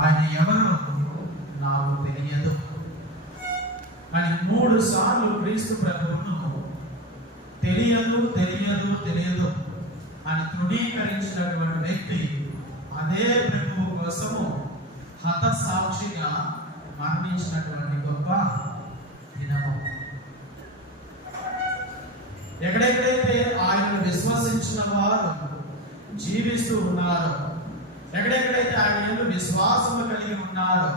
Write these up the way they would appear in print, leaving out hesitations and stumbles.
ఆయన ఎవరు నాకు తెలియదు అని 3 సార్లు క్రీస్తు ప్రభువును తెలియదు తెలియదు తెలియదు అని తృణీకరించినటువంటి వ్యక్తి అదే ప్రభువు కోసము హతసాక్షిగా మరణించినటువంటి గొప్ప దినము. ఎక్కడెక్కడైతే ఆయనను విశ్వసించిన వారు జీవిస్తూ ఉన్నారు, ఎక్కడెక్కడైతే ఆయన విశ్వాసము కలిగి ఉన్నారు,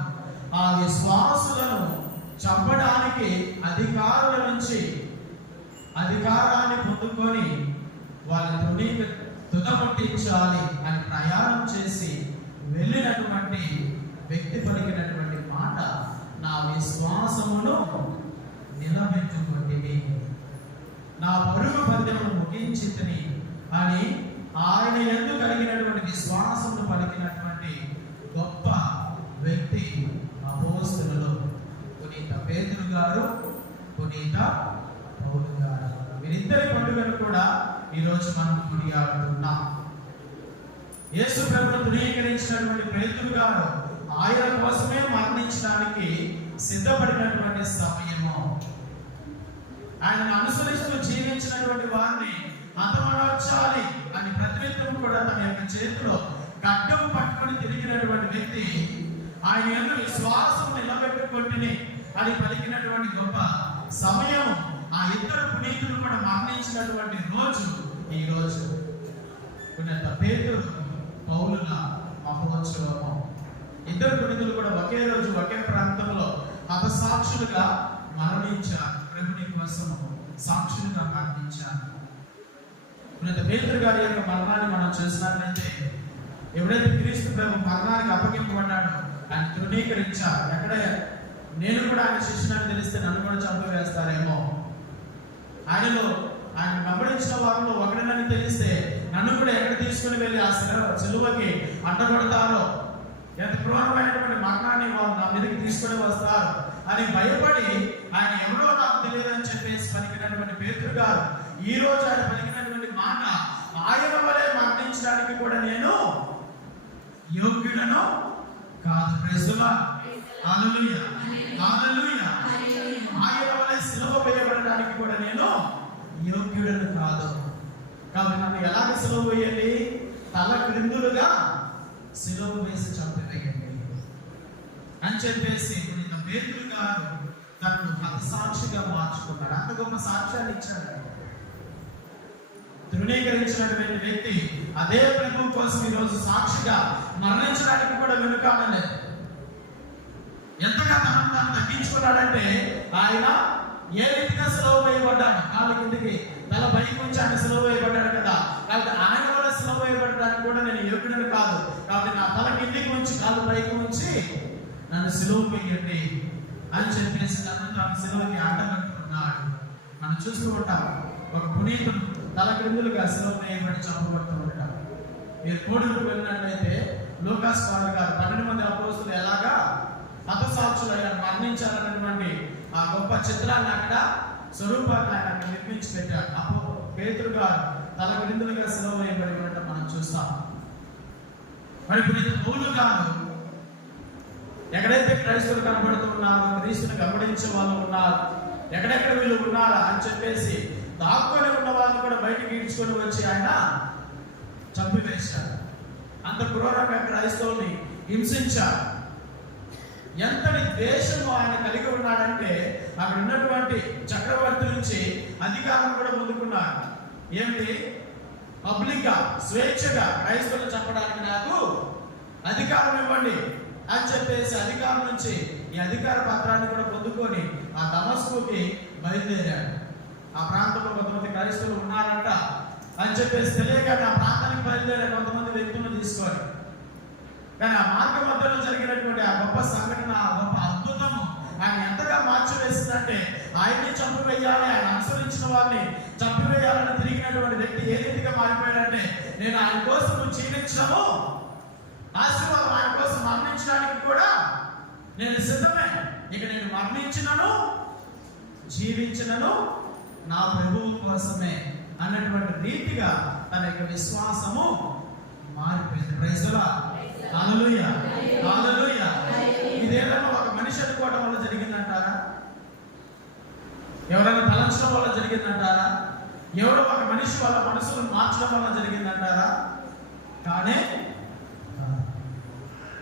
ఆ విశ్వాసులను చంపడానికి అధికారుల నుంచి అధికారాన్ని పొందుకొని వాళ్ళని తుదముట్టించాలి అని ప్రయాణం చేసి వెళ్ళినటువంటి వ్యక్తి పలికినటువంటి మాట, నా విశ్వాసమును నిలబెట్టుకొంటిని, నా పరుగు పందెమును ముగించితిని అని ఆయన యందు కలిగినటువంటి విశ్వాసమును పలికినటువంటి గొప్ప వ్యక్తి అపోస్తలులు పునీత పేతురు గారు, పునీత పౌలు గారు. వీరిద్దరి పండుగను కూడా ఈరోజు మనం కొనియాడుతున్నాం. యేసు ప్రభువును తృణీకరించినటువంటి పేతురు గారు ఆయన కోసమే మరణించడానికి సిద్ధపడినటువంటి సమయము, ఆయనను అనుసరిస్తూ జీవించినటువంటి వారిని హతమార్చాలి అని ప్రతినిత్యం కూడా తన యొక్క చేతిలో ఖడ్గం పట్టుకొని తిరిగినటువంటి వ్యక్తి ఆయన యందు విశ్వాసం నిలబెట్టుకొంటిని అని పలికినటువంటి గొప్ప సమయం, ఆ ఇద్దరు పునీతులు కూడా మరణించినటువంటి రోజు ఈ రోజు. పునీత పేతురు పౌలుల మహోత్సవము. ఇద్దరు పునీతులు కూడా ఒకే రోజు ఒకే ప్రాంతంలో హతసాక్షులుగా మరణించారు, ప్రభుని కోసం సాక్షులుగా మరణించారు. పునీత పేతురు గారి యొక్క మరణాన్ని మనం చూసినట్లయితే, ఎప్పుడైతే క్రీస్తు ప్రభు మరణానికి అప్పగింపబడ్డాడో ఆయన తృణీకరించారు. ఎక్కడే నేను కూడా ఆయన శిష్యుని తెలిస్తే నన్ను కూడా చంపవేస్తారేమో, ఆయన వెంబడించిన వారిలో ఒకరినని తెలిస్తే నన్ను కూడా ఎక్కడ తీసుకుని వెళ్ళి ఆ సిలువకి అడ్డపడతారో, ఎంత క్రూరమైనటువంటి మరణాన్ని వారు నా మీదకి తీసుకుని వస్తారు అని భయపడి ఆయన ఎవరో నాకు తెలియదు అని చెప్పేసి పలికినటువంటి పేతురు గారు ఈ రోజు ఆయన పలికినటువంటి మాట, ఆయన వలె మరణించడానికి కూడా నేను యోగ్యుడను కాదు. ప్రైజులా, హల్లెలూయా, హల్లెలూయా. ఆయన వలె సిలువ వేయబడడానికి కూడా నేను యోగ్యుడను కాదు. కాబట్టి నన్ను ఎలాగ సిలువ వేయాలి? తల క్రిందులుగా సిలువ వేసి చంపివేయండి అని చెప్పేసి పునీత పేతురు గారు తనను హతసాక్షిగా మార్చుకున్నాడు. అంత గొప్ప సాక్ష్యాన్ని ఇచ్చాడు. తృణీకరించినటువంటి వ్యక్తి అదే ప్రభు కోసం ఈరోజు సాక్షిగా మరణించడానికి కూడా వెనుకాడలేదు. ఎంతగా తనను తాను తగ్గించుకున్నాడంటే, ఆయన ఏ రీతిగా సిలువ వేయబడ్డాడు, కాళ్ళ కిందికి తల పైకి ఉంచి ఆయన సిలువ వేయబడ్డాడు కదా, కాబట్టి ఆయన వల్ల సిలువ వేయబడడానికి కూడా నేను యోగ్యుడని కాదు, కాబట్టి నా తల కిందికి ఉంచి కాళ్ళు పైకి ఉంచి నన్ను సిలువ వేయండి అని చెప్పేసి తను తాను సిలువకి అడ్డగట్టుకున్నాడు. మనం చూస్తూ ఉంటాం, ఒక పునీతుడు తల క్రిందులుగా సిలువ వేయబడి చంపబడుతూ ఉంటాడు. మీరు కోడుకు వెళ్ళినట్లయితే లూకాసు వార్త గారు 12 మంది అపోస్తలులు ఎలాగా హతసాక్షులు ఆయన మరణించాలన్నటువంటి ఆ గొప్ప చిత్రాన్ని అక్కడ స్వరూపాన్ని ఆయన నిర్మించి పెట్టాడు. అప్పుడు పేతురు గారు తల క్రిందులుగా సిలువ వేయబడి ఉండటం మనం చూస్తాం. మరి పునీత పౌలు గారు ఎక్కడైతే క్రైస్తవులు కనబడుతున్నారో, క్రీస్తుని గమనించే వాళ్ళు ఉన్నారు, ఎక్కడెక్కడ వీళ్ళు ఉన్నారా అని చెప్పేసి దాక్కుని ఉన్న వాళ్ళు కూడా బయటికి ఈడ్చుకొని వచ్చి ఆయన చంపివేశారు. అంత క్రూరంగా క్రైస్తవుల్ని హింసించారు. ఎంతటి ద్వేషము ఆయన కలిగి ఉన్నాడంటే, అక్కడ ఉన్నటువంటి చక్రవర్తి నుంచి అధికారం కూడా పొందుకున్నారు. ఏమిటి? పబ్లిక్ గా స్వేచ్ఛగా క్రైస్తవులు చెప్పడానికి నాకు అధికారం ఇవ్వండి అని చెప్పేసి అధికారం నుంచి ఈ అధికార పత్రాన్ని కూడా పొందుకొని ఆ దమస్కుకి బయలుదేరాడు. ఆ ప్రాంతంలో కొంతమంది క్రైస్తవులు ఉన్నారంట అని చెప్పేసి తెలియక ఆ ప్రాంతానికి బయలుదేరే కొంతమంది వ్యక్తులను తీసుకొని, కానీ ఆ మార్గ మధ్యలో జరిగినటువంటి ఆ గొప్ప సంఘటన, ఆ గొప్ప అద్భుతము ఆయన ఎంతగా మార్చివేసిందంటే, ఆయన్ని చంపివేయాలి, ఆయన అనుసరించిన వారిని చంపివేయాలని తిరిగినటువంటి వ్యక్తి ఏ రీతిగా మారిపోయాడంటే, నేను ఆయన కోసం జీవించడము ఆశీర్వాదం, ఆయన కోసం మరణించడానికి కూడా నేను సిద్ధమే, ఇక నేను మరణించినను జీవించినను నా ప్రభువు కోసమే అన్నటువంటి రీతిగా తన యొక్క విశ్వాసము మారిపోయింది. Praise the lord. Hallelujah, hallelujah. ఇదేదైనా ఒక మనిషి అనుకోవడం వల్ల జరిగిందంటారా? ఎవరైనా తలంచడం వల్ల జరిగిందంటారా? ఎవడో ఒక మనిషి వాళ్ళ మనసును మార్చడం వల్ల జరిగిందంటారా? కానీ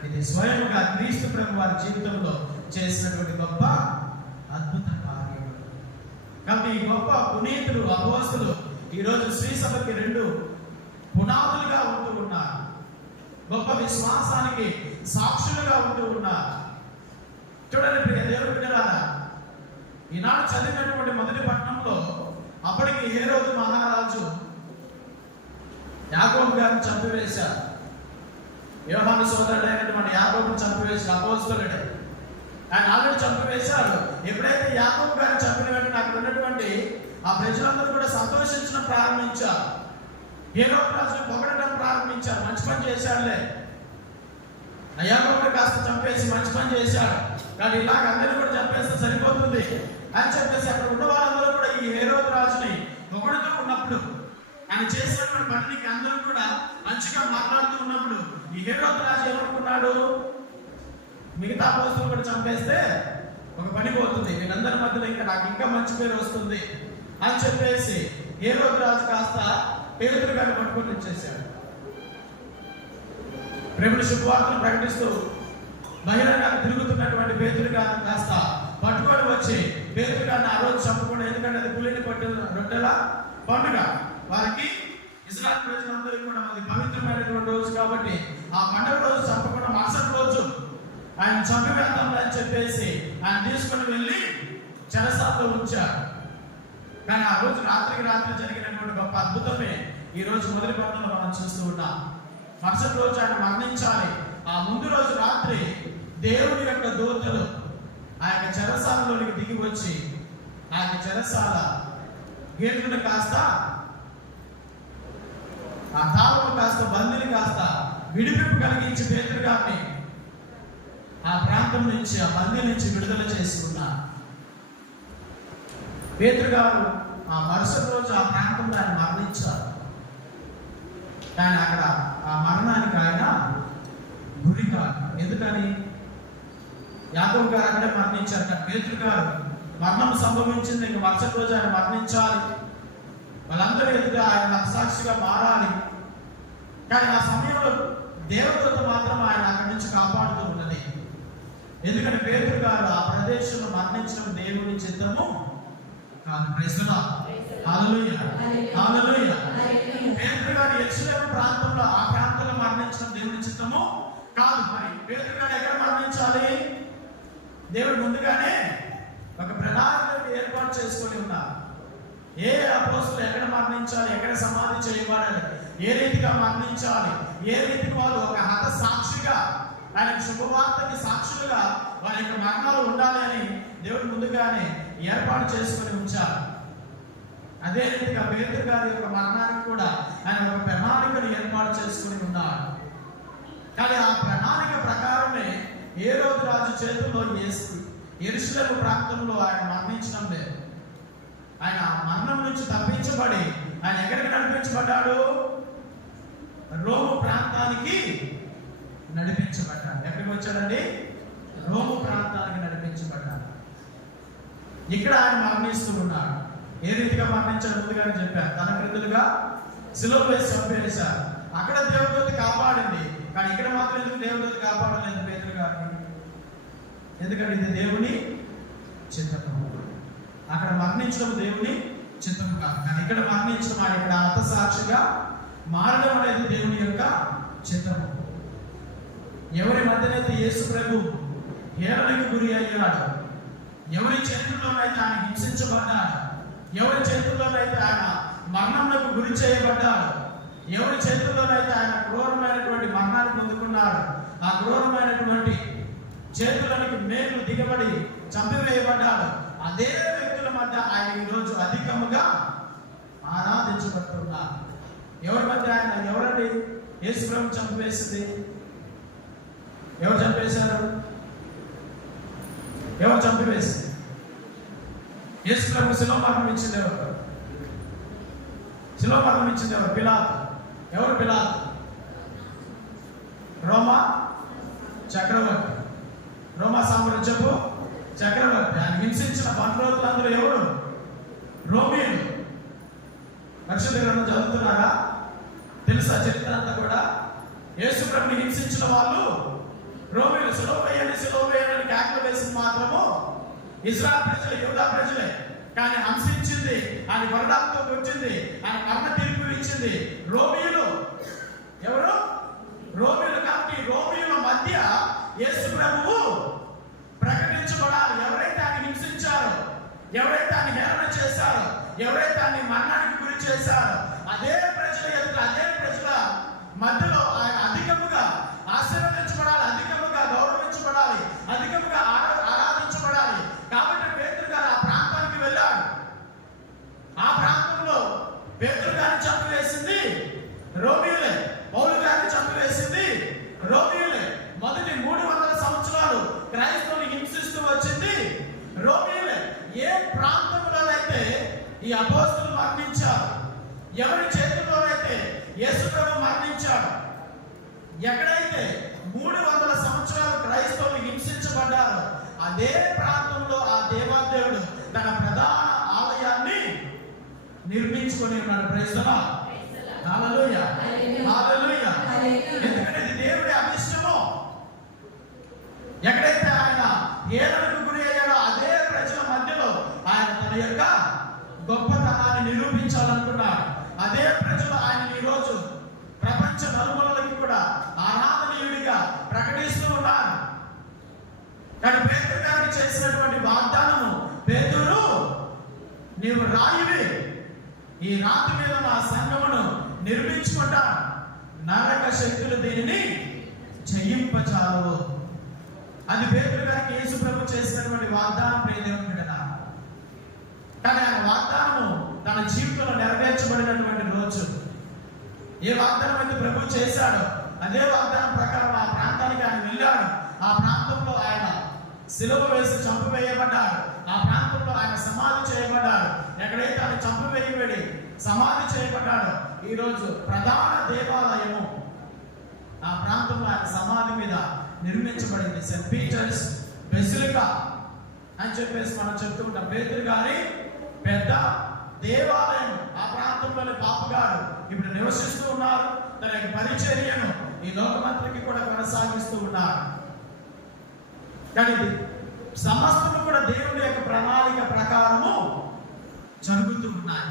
ఇది స్వయంగా క్రీస్తు ప్రభు వారి జీవితంలో చేసినటువంటి గొప్ప అద్భుత కార్యం. కాబట్టి ఈ గొప్ప పునీతులు అపోస్తలులు ఈరోజు శ్రీ సభకి 2 పునాదులుగా ఉంటూ ఉన్నారు. గొప్ప విశ్వాసానికి సాక్షులుగా ఉంటూ ఉన్నారు. చూడండి ప్రియ దేవుని బిడ్డలారా, ఈనాడు చదివినటువంటి మొదటి పట్టణంలో అప్పటికి హేరోదు మహారాజు యాకోబు గారిని చంపివేశారు. యోహాను సోదరుడైనటువంటి యాకోబుని చంపివేశారు. అపోస్తలుడే ఆయన ఆల్రెడీ చంపివేశాడు. ఎప్పుడైతే యాకోబు గారిని చంపిన వెంటనే అక్కడ ఉన్నటువంటి ఆ ప్రజలందరూ కూడా సంతోషించడం ప్రారంభించారు. హేరోదు రాజును పొగడటం ప్రారంభించారు. మంచి పని చేశాడులే, యాకోబుని కాస్త చంపేసి మంచి పని చేశాడు, కానీ ఇలాగ అందరూ కూడా చంపేస్తే సరిపోతుంది అని చెప్పేసి అక్కడ ఉన్న వాళ్ళందరూ కూడా ఈ హేరోదు రాజుని పొగడుతూ ఉన్నప్పుడు, ఆయన చేసినటువంటి పనికి అందరూ కూడా మంచిగా మాట్లాడుతూ ఉన్నప్పుడు ఈ హేరోదు రాజు ఏమనుకున్నాడు? మిగతా అపోస్తలులు కూడా చంపేస్తే ఒక పని పోతుంది, వీళ్ళందరి మధ్యలో ఇంకా నాకు ఇంకా మంచి పేరు వస్తుంది అని చెప్పేసి హేరోదు రాజు కాస్త పేతురు గారిని పట్టుకొని వచ్చేసాడు. ప్రభుని శుభవార్తను ప్రకటిస్తూ బహిరంగ తిరుగుతున్నటువంటి పేతురు గారిని కాస్త పట్టుకొని వచ్చి పేతురు గారిని ఆ రోజు చంపకుండా, ఎందుకంటే అది పులిని పట్టిన రొట్టెల పండుగ, వారికి ఇశ్రాయేలు ప్రజలందరికీ కూడా అది పవిత్రమైనటువంటి రోజు కాబట్టి ఆ పండుగ రోజు చంపకుండా మరుసటి రోజు ఆయన చంపివేద్దాం అని చెప్పేసి ఆయన తీసుకుని వెళ్ళి చెరసాలలో ఉంచారు. కానీ ఆ రోజు రాత్రికి రాత్రి జరిగినటువంటి గొప్ప అద్భుతమే ఈ రోజు మొదటి పట్టణంలో మనం చూస్తూ ఉన్నాం. మరుసటి రోజు ఆయన మరణించాలి. ఆ ముందు రోజు రాత్రి దేవుని యొక్క దూతలు ఆ యొక్క చెరసాలలోనికి దిగి వచ్చి ఆ యొక్క చెరసాల గేట్లను కాస్త, ఆ తాళము కాస్త, బందీని కాస్త విడిపింపు కలిగించి పేతురు గారిని ఆ ప్రాంతం నుంచి, ఆ బందీ నుంచి విడుదల చేసుకున్నారు. పేతురు గారు ఆ మరుసటి రోజు ఆ ప్రాంతంలో ఆయన మరణించారు. కానీ అక్కడ ఆ మరణానికి ఆయన గురి కాదు. ఎందుకని? యాకోబు గారు అక్కడే మరణించారు, కానీ పేతురు గారు మరణం సంభవించింది, ఇంక మరుసటి రోజు ఆయన మరణించాలి, వాళ్ళందరూ ఎదుట ఆయన సాక్షిగా మారాలి. కానీ ఆ సమయంలో దేవదూత మాత్రం ఆయన అక్కడి నుంచి కాపాడుతూ ఉన్నది. ఎందుకంటే పేతురు గారు ఆ ప్రదేశంలో మరణించడం దేవుని చిత్తము కాదు. Praise the lord. Hallelujah, hallelujah. పేతురు గారు యెరూషలేము ప్రాంతంలో, ఆ ప్రాంతంలో మరణించడం దేవుని చిత్తము కాదు. మరి పేతురు గారు ఎక్కడ మరణించాలి? దేవుడు ముందుగానే ఒక ప్రణాళిక ఏర్పాటు చేసుకొని ఉన్నారు. ఏ అపోస్తలులు ఎక్కడ మరణించాలి, ఎక్కడ సమాధి చేయబడాలి, ఏ రీతిగా మరణించాలి, ఏ రీతికి వాళ్ళు ఒక హత సాక్షిగా ఆయన శుభవార్తకి సాక్షులుగా వారి యొక్క మరణాలు ఉండాలి అని దేవుడు ముందుగానే ఏర్పాటు చేసుకొని ఉంచారు. అదే రీతిగా పేతురు గారి యొక్క మరణానికి కూడా ఆయన ఒక ప్రణాళికను ఏర్పాటు చేసుకుని ఉన్నారు. కానీ ఆ ప్రణాళిక ప్రకారమే హేరోదు రాజు చేతుల్లో యెరూషలేము ప్రాంతంలో ఆయన మరణించడం లేదు. ఆయన మరణం నుంచి తప్పించబడి ఆయన ఎక్కడికి నడిపించబడ్డాడు? రోము ప్రాంతానికి నడిపించబడ్డాడు. ఎక్కడికి వచ్చాడండి? రోము ప్రాంతానికి నడిపించబడ్డాడు. ఇక్కడ ఆయన మరణిస్తూ ఉన్నాడు. ఏ రీతిగా మరణించాడు ముందుగానే చెప్పారు. తన క్రిందులుగా శిలువ వేసి చంపేశారు. అక్కడ దేవదూత కాపాడింది, కానీ ఇక్కడ మాత్రం ఎందుకు దేవదూత కాపాడలేదు పేతురు గారిని? ఎందుకంటే ఇది దేవుని చిత్తము. అక్కడ మరణించడం దేవుని చిత్తము కాదు, కానీ ఇక్కడ మరణించడం, ఆయన ఇక్కడ హతసాక్షిగా మారడం అనేది దేవుని యొక్క చిత్తము. ఎవరి మధ్యనైతే యేసు ప్రభు హేళనకు గురి అయ్యాడు, ఎవరి చేతుల్లోనైతే ఆయన హింసించబడ్డాడు, ఎవరి చేతుల్లోనైతే ఆయన మరణంకు గురి చేయబడ్డాడు, ఎవరి చేతుల్లోనైతే ఆయన క్రూరమైనటువంటి మరణాన్ని పొందుకున్నాడు, ఆ క్రూరమైనటువంటి చేతులకు మేలు దిగబడి చంపివేయబడ్డాడు, అదే వ్యక్తుల మధ్య ఆయన ఈరోజు అధికముగా ఆరాధించబడుతున్నారు. ఎవరి మధ్య ఆయన? ఎవరండి యేసు ప్రభు చంపివేసింది? ఎవరు చంపేశారు? ఎవరు చంపివేసింది? యేసు ప్రభు శిలువ మరణం ఇచ్చింది ఎవరు? శిలువ మరణం ఇచ్చింది ఎవరు? పిలాతు. ఎవరు పిలాతు? రోమా చక్రవర్తి. రోమా సామ్రాజ్యపు చక్రవర్తి. ఆయన హింసించిన 100 రోజులందరూ ఎవరు? రోమీయులు. పరిశుద్ధ గ్రంథం చదువుతున్నారా? తెలుసా చరిత్ర అంతా కూడా? యేసు ప్రభుని హింసించిన వాళ్ళు రోమీయులు. సిలువవేయని కేకలు వేసింది మాత్రము ఇశ్రాయేలు ప్రజలు, యూదా ప్రజలే. కానీ హింసించింది, ఆయన వరడాలతో వచ్చింది, ఆయన కర్ణ తీర్పు ఇచ్చింది రోమీయులు. ఎవరు? రోమీయులు. కాబట్టి రోమీయుల మధ్య యేసు ప్రభువు ప్రకటించబడాలి. ఎవరైతే ఆయన హింసించారో, ఎవరైతే ఆయన హేళన చేశారో, ఎవరైతే ఆయన మరణానికి గురి చేశారో, అదే ప్రజల ఎదుట, అదే ప్రజల మధ్యలో ఆయన అధికముగా ఆశీర్వదించబడాలి, అధికముగా గౌరవించబడాలి, అధికముగా ఆరాధించబడాలి. కాబట్టి పేతురు గారు ఆ ప్రాంతానికి వెళ్ళాడు. ఆ ప్రాంతంలో పేతురు గారిని చంపివేసింది రోమీయులే. పౌలు గారిని చంపివేసింది రోమీయులే. మొదటి 300 సంవత్సరాలు క్రైస్తవుని హింసిస్తూ వచ్చింది రోమీయులే. ఏ ప్రాంతంలోనైతే ఈ అపోస్తలులు మరణించారు, ఎవరి చేతుల్లోనైతే యేసు ప్రభు మరణించాడు, ఎక్కడైతే 300 సంవత్సరాలు క్రైస్తవులు హింసించబడ్డారో అదే ప్రాంతంలో ఆ దేవాదేవుడు తన ప్రధాన ఆలయాన్ని నిర్మించుకొని ఉన్నాడు. Praise the lord. Hallelujah, hallelujah. ఎందుకంటే ఇది దేవుడి అభిష్టము. ఎక్కడైతే ఆయన హేళనకు గురి అయ్యాడో అదే ప్రజల మధ్యలో ఆయన తన యొక్క గొప్పతనాన్ని నిరూపించాలనుకున్నాడు. అదే ప్రజలు ఆయన ఈరోజు ప్రపంచ నలుమూలలకి కూడా ఆరాధనీయుడిగా ప్రకటిస్తూ ఉన్నారు. కానీ పేతురు గారికి చేసినటువంటి వాగ్దానము, పేతురు నీవు రాయివి, ఈ రాతి మీద నా సంఘమును నిర్మించుకుంటా, నరక శక్తులు దీనిని జయింపచాలవు. అది పేతురు గారికి యేసు ప్రభు చేసినటువంటి వాగ్దానం. ప్రియదేవుని బిడ్డలారా, కానీ ఆయన వాగ్దానము తన జీవితంలో నెరవేర్చబడినటువంటి రోజు. ఏ వాగ్దానం అయితే ప్రభు చేశాడో అదే వాగ్దానం ప్రకారం ఆ ప్రాంతానికి ఆయన వెళ్ళాడు. ఆ ప్రాంతంలో ఆయన సిలువ వేసి చంపివేయబడ్డాడు. ఆ ప్రాంతంలో ఆయన సమాధి చేయబడ్డాడు. ఎక్కడైతే ఆయన చంపివేయబడి సమాధి చేయబడ్డాడో ఈరోజు ప్రధాన దేవాలయము ఆ ప్రాంతంలో ఆయన సమాధి మీద నిర్మించబడింది. సెయింట్ పీటర్స్ బెసిలికా అని చెప్పేసి మనం చెప్తూ ఉంటాం. పేతురు గారి పెద్ద దేవాలయం. ఆ ప్రాంతంలోని పాప గారు ఇప్పుడు నివసిస్తూ ఉన్నారు. తన యొక్క పరిచర్యను ఈ లోకమంతరికి కూడా కొనసాగిస్తూ ఉన్నారు. కానీ సమస్తము కూడా దేవుడి యొక్క ప్రణాళిక ప్రకారము జరుగుతూ ఉన్నాయి.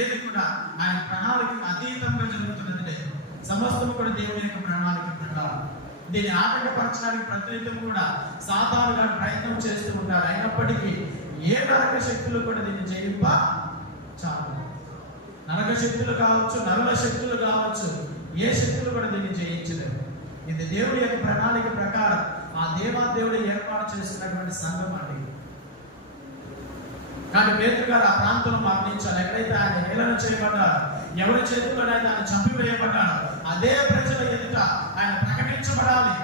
ఏది కూడా ఆయన ప్రణాళికకు అతీతంగా జరుగుతున్నది లేదు. సమస్తము కూడా దేవుడి యొక్క ప్రణాళిక ప్రకారం. దీన్ని ఆటంకపరచడానికి ప్రతినిత్యం కూడా సాతాను గారు ప్రయత్నం చేస్తూ ఉంటారు. అయినప్పటికీ ఏ నరక శక్తులు కూడా దీన్ని జయింప చాలు. నరక శక్తులు కావచ్చు, నరుల శక్తులు కావచ్చు, ఏ శక్తులు కూడా దీన్ని జయించలేవు. ఇది దేవుడి యొక్క ప్రణాళిక ప్రకారం ఆ దేవాదేవుడు ఏర్పాటు చేసినటువంటి సంఘం అండి. కానీ పేతురు గారు ఆ ప్రాంతంలో మరణించాలి. ఎక్కడైతే ఆయన హేళన చేయబడ్డారు, ఎవరి చేతుల్లోనైతే ఆయన చంపివేయబడ్డాడు, అదే ప్రజల ఎదుట ఆయన ప్రకటించబడాలి.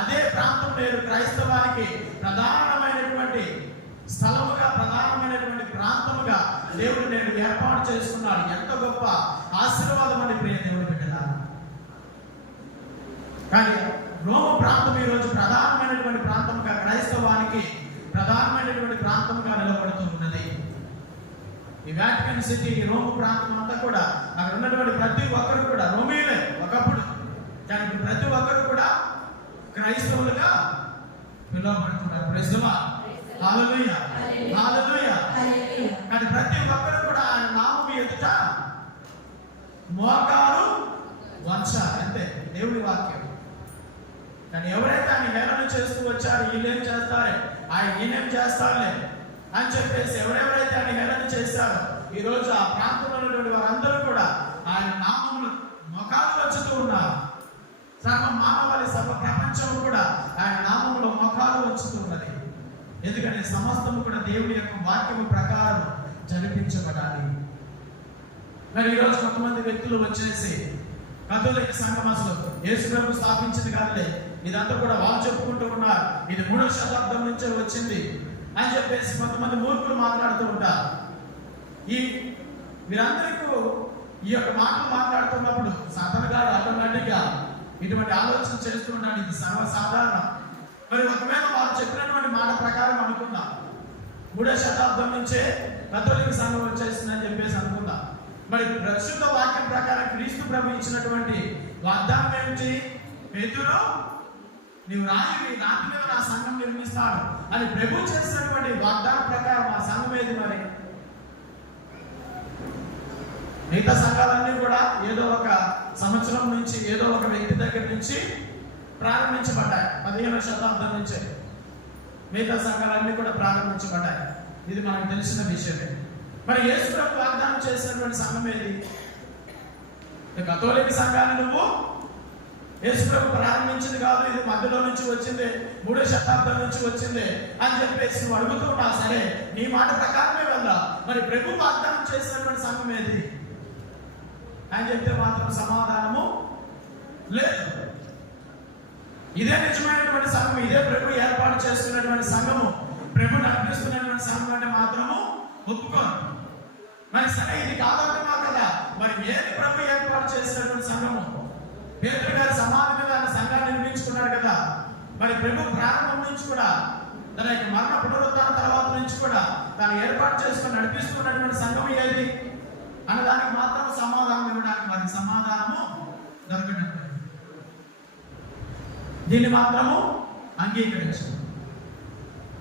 అదే ప్రాంతం నేను క్రైస్తవానికి ప్రధానమైనటువంటి స్థలముగా, ప్రధానమైనటువంటి ప్రాంతముగా దేవుడు నేను ఏర్పాటు చేసుకున్నాడు. ఎంత గొప్ప ఆశీర్వాదం అని ప్రియ దేవుడు బిడ్డలారా. కానీ రోమ ప్రాంతం ఈరోజు ప్రధానమైనటువంటి ప్రాంతంగా, క్రైస్తవానికి ప్రధానమైనటువంటి ప్రాంతంగా నిలబడుతూ ఉన్నది. ఈ వాటికన్ సిటీ, ఈ రోమ ప్రాంతం అంతా కూడా అక్కడ ఉన్నటువంటి ప్రతి ఒక్కరు కూడా రోమీయులే ఒకప్పుడు. కానీ ప్రతి ఒక్కరు కూడా క్రైస్తవులుగా పిలువబడుతున్నారు. Praise the lord. Hallelujah, hallelujah. కానీ ప్రతి ఒక్కరు కూడా ఆయన నామం ఎదుట మోకాలు వంచాలి. అంతే దేవుడి వాక్యం. కానీ ఎవరైతే ఆయన హేళన చేస్తూ వచ్చారు, వీళ్ళేం చేస్తారే, ఆయన ఈయనేం చేస్తారులే అని చెప్పేసి ఎవరెవరైతే ఆయన హేళన చేశారో ఈరోజు ఆ ప్రాంతంలో ఉన్నటువంటి వారందరూ కూడా ఆయన నామములు మొఖాలు వచ్చుతూ ఉన్నారు. సర్వ మానవాళి, సర్వ ప్రపంచం కూడా ఆయన నామములో మొఖాలు వచ్చుతూ ఉన్నది. ఎందుకంటే సమస్తము కూడా దేవుడి యొక్క వాక్యము ప్రకారం జరిపించబడాలి. మరి ఈరోజు కొంతమంది వ్యక్తులు వచ్చేసి కథోలిక సంఘం అసలు యేసు ప్రభు స్థాపించింది కాదులే, ఇదంతా కూడా వాళ్ళు చెప్పుకుంటూ ఉన్నారు, ఇది 3వ శతాబ్దం నుంచే వచ్చింది అని చెప్పేసి కొంతమంది మూర్ఖులు మాట్లాడుతూ ఉంటారు. వీరందరికీ ఈ యొక్క మాటలు మాట్లాడుతున్నప్పుడు సాతాను గారు ఆటోమేటిక్గా ఇటువంటి ఆలోచన చేస్తూ ఉన్నాడు. ఇది సర్వసాధారణం. మరి ఒకవేళ వారు చెప్పినటువంటి మాట ప్రకారం అనుకుందాం, 3వ శతాబ్దం నుంచే కథోలిక సంఘం వచ్చేసిందని చెప్పేసి అనుకుందాం. మరి ప్రస్తుత వాక్యం ప్రకారం క్రీస్తు ప్రభు ఇచ్చినటువంటి వాగ్దానం ఏమిటి? పేతురు, నీవు రాయి, నాటి మీద నా సంఘం నిర్మిస్తాడు అని ప్రభు చేసినటువంటి వాగ్దానం ప్రకారం ఆ సంఘం ఏది? మరి మిగతా సంఘాలన్నీ కూడా ఏదో ఒక సంవత్సరం నుంచి, ఏదో ఒక వ్యక్తి దగ్గర నుంచి ప్రారంభించబడ్డాయి. 15వ శతాబ్దం నుంచే మిగతా సంఘాలన్నీ కూడా ప్రారంభించబడ్డాయి. ఇది మనకు తెలిసిన విషయమే. మరి యేసు ప్రభు వాగ్దానం చేసినటువంటి సంఘం ఏది? కథోలిక సంఘాన్ని నువ్వు యేసు ప్రభు ప్రారంభించింది కాదు, ఇది మధ్యలో నుంచి వచ్చింది, 3వ శతాబ్దం నుంచి వచ్చింది అని చెప్పేసి నువ్వు అడుగుతూ ఉంటావు. సరే, నీ మాట ప్రకారమే వెళ్దా. మరి ప్రభు వాగ్దానం చేసినటువంటి సంఘం ఏది అని చెప్తే మాత్రం సమాధానము లేదు. ఇదే నిజమైనటువంటి సంఘం, ఇదే ప్రభు ఏర్పాటు చేసుకున్నటువంటి సంఘము, ప్రభు నడిపిస్తున్నటువంటి సంఘం అంటే మాత్రము ఒప్పుకోను. మరి సరే, ఇది కాదంటున్నావు కదా, మరి ఏది ప్రభు ఏర్పాటు చేసినటువంటి సంఘము? పేతురు గారి సమాధి మీద ఆయన సంఘాన్ని నిర్మించుకున్నాడు కదా. మరి ప్రభు ప్రారంభం నుంచి కూడా, తన యొక్క మరణ పునరుద్ధరణ తర్వాత నుంచి కూడా తాను ఏర్పాటు చేసుకుని నడిపిస్తున్నటువంటి సంఘం ఏది అన్నదానికి మాత్రం సమాధానం ఇవ్వడానికి వారికి సమాధానము దొరకడం, దీన్ని మాత్రము అంగీకరించడం.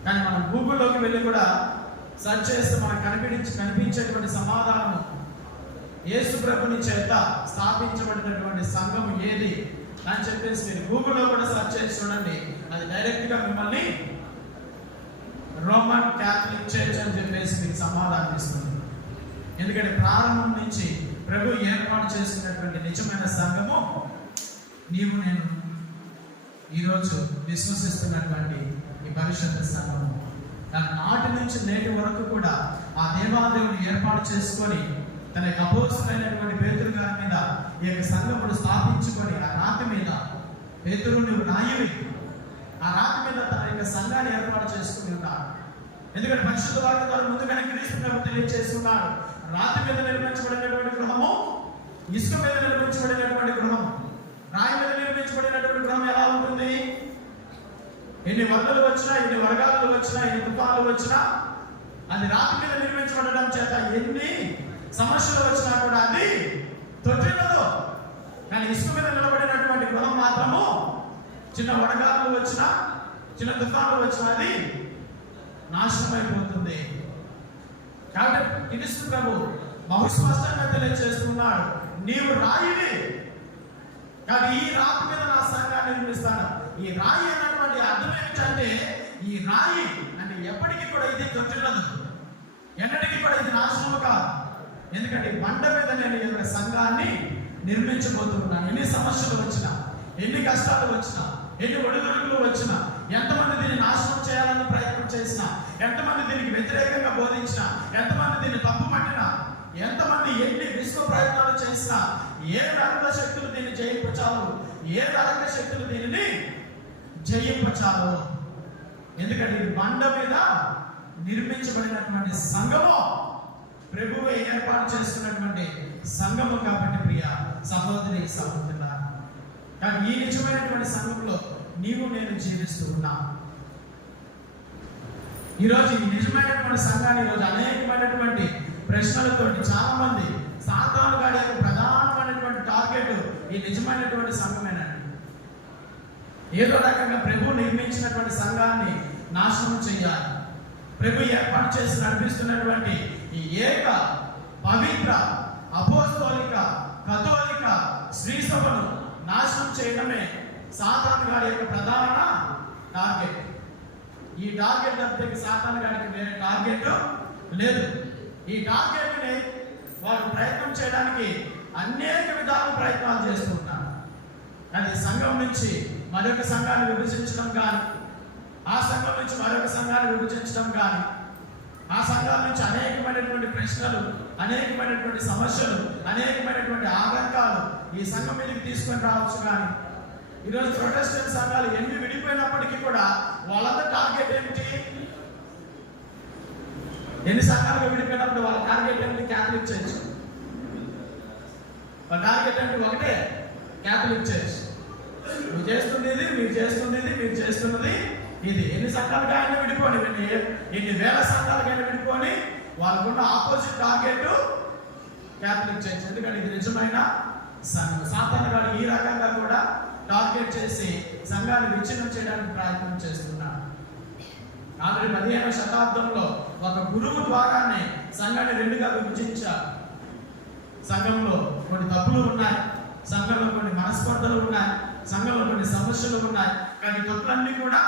కానీ మనం గూగుల్లోకి వెళ్ళి కూడా సెర్చ్ చేస్తే మనకు కనిపించేటువంటి సమాధానము, యేసు ప్రభుని చేత స్థాపించబడినటువంటి సంఘం ఏది అని చెప్పేసి మీరు గూగుల్లో కూడా సెర్చ్ చేసి చూడండి. అది డైరెక్ట్గా మిమ్మల్ని రోమన్ క్యాథలిక్ చర్చ్ అని చెప్పేసి మీకు సమాధానం ఇస్తుంది. ఎందుకంటే ప్రారంభం నుంచి ప్రభు ఏర్పాటు చేసుకున్నటువంటి నిజమైన సంఘము నీవు నేను ఈరోజు విశ్వసిస్తున్నటువంటి ఈ పరిశుద్ధ సంఘము. నాటి నుంచి నేటి వరకు కూడా ఆ దేవాదేవుని ఏర్పాటు చేసుకొని తన యొక్క అపోస్తలుడైనటువంటి పేతురు గారి మీద ఈ యొక్క సంఘమును స్థాపించుకొని, ఆ రాతి మీద పేతురు నువ్వు రాయివి, ఆ రాతి మీద తన యొక్క సంఘాన్ని ఏర్పాటు చేసుకుని ఉన్నాడు. ఎందుకంటే పరిశుద్ధ వాక్యం ద్వారా ముందుగానే క్రీస్తు ప్రభు తెలియజేసి ఉన్నాడు. రాతి మీద నిర్మించబడినటువంటి గృహము, ఇసుక మీద నిర్మించబడినటువంటి గృహము, రాయి మీద నిర్మించబడినటువంటి గృహం ఎలా ఉంటుంది? ఎన్ని వరదలు వచ్చినా, ఎన్ని వరగాలు వచ్చినా, ఎన్ని తుఫాలు వచ్చినా, అది రాతి మీద నిర్మించబడడం చేత ఎన్ని సమస్యలు వచ్చినా కూడా అది తొట్టిల్లదు. కానీ ఇసుక మీద నిలబడినటువంటి గృహం మాత్రము చిన్న వడగాలు వచ్చినా, చిన్న తుఫాలు వచ్చినా అది నాశనం అయిపోతుంది. కాబట్టి క్రీస్తు ప్రభు బహు స్పష్టంగా తెలియజేస్తున్నాడు, నీవు రాయివి, కానీ ఈ రాతి మీద నా సంఘాన్ని నిర్మిస్తాను. ఈ రాయి అన్నటువంటి అర్థం ఏమిటంటే, ఈ రాయి అంటే ఎప్పటికీ కూడా ఇది తొట్టిల్లదు, ఎన్నటికీ కూడా ఇది నాశనం కాదు. ఎందుకంటే బండ మీద నేను ఈ యొక్క సంఘాన్ని నిర్మించబోతున్నాను. ఎన్ని సమస్యలు వచ్చినా, ఎన్ని కష్టాలు వచ్చినా, ఎన్ని ఒడిదుడుకులు వచ్చినా, ఎంతమంది దీన్ని నాశనం చేయాలని ప్రయత్నం చేసినా, ఎంతమంది దీనికి వ్యతిరేకంగా బోధించినా, ఎంతమంది దీన్ని తప్పు పట్టినా, ఎంతమంది ఎన్ని విశ్వ ప్రయత్నాలు చేసినా, ఏ రకంగా శక్తులు దీన్ని జయింపచాలు, ఏ రకంగా శక్తులు దీనిని జయింపచాలు. ఎందుకంటే ఇది బండ మీద నిర్మించబడినటువంటి సంఘము, ప్రభువే ఏర్పాటు చేసుకున్నటువంటి సంఘము. కాబట్టి ప్రియ సహోదరి సహోదరులారా, కానీ ఈ నిజమైనటువంటి సంఘంలో నీవు నేను జీవిస్తూ ఉన్నా. ఈరోజు ఈ నిజమైనటువంటి సంఘాన్ని ఈరోజు అనేకమైనటువంటి ప్రశ్నలతోటి చాలా మంది, సాతాను గాడి యొక్క ప్రధానమైనటువంటి టార్గెట్ ఈ నిజమైనటువంటి సంఘమేనండి. ఏదో రకంగా ప్రభు నిర్మించినటువంటి సంఘాన్ని నాశనం చేయాలి, ప్రభు ఏర్పాటు చేసి నడిపిస్తున్నటువంటి ఈ ఏక పవిత్ర అపోస్తలిక కథోలిక శ్రీ సభను నాశనం చేయడమే సాతాను గారి యొక్క ప్రధాన టార్గెట్. ఈ టార్గెట్ తప్పితే సాతాను గారికి వేరే టార్గెట్ లేదు. ఈ టార్గెట్ ని వారు ప్రయత్నం చేయడానికి అనేక విధాల ప్రయత్నాలు చేస్తున్నారు. అది సంఘం నుంచి మరొక సంఘాన్ని విభజించడం కానీ, ఆ సంఘం నుంచి మరొక సంఘాన్ని విభజించడం కానీ, ఆ సంఘాల నుంచి అనేకమైనటువంటి ప్రశ్నలు, అనేకమైనటువంటి సమస్యలు, అనేకమైనటువంటి ఆటంకాలు ఈ సంఘం మీదకి తీసుకొని రావచ్చు. కానీ ఈరోజు ప్రొటెస్టెంట్ సంఘాలు ఎన్ని విడిపోయినప్పటికీ కూడా వాళ్ళందరూ టార్గెట్ ఏమిటి? ఎన్ని సంఘాలుగా విడిపోయినప్పుడు వాళ్ళ టార్గెట్ ఏమిటి? Catholic church. వాళ్ళ టార్గెట్ అంటే ఒకటే, క్యాథలిక్ చర్చ్. నువ్వు చేస్తుంది ఇది, మీరు చేస్తుంది ఇది, మీరు చేస్తున్నది ఇది. ఎన్ని సంఘాలకైనా విడిపోని, ఎన్ని వేల సంఘాలకైనా విడిపోని, వాళ్ళకున్న ఆపోజిట్ టార్గెట్ క్యాథలిక్ చర్చ్. ఎందుకంటే ఇది నిజమైన సంఘం. సాతాను గారు ఈ రకంగా కూడా టార్గెట్ చేసి సంఘాన్ని విచ్ఛిన్నం చేయడానికి ప్రయత్నం చేస్తున్నాడు. ఆల్రెడీ 15వ శతాబ్దంలో ఒక గురువు ద్వారానే సంఘాన్ని రెండుగా విభజించారు. సంఘంలో కొన్ని తప్పులు ఉన్నాయి, సంఘంలో కొన్ని మనస్పర్ధలు ఉన్నాయి, సంఘంలో కొన్ని సమస్యలు ఉన్నాయి. కానీ తప్పులన్నీ కూడా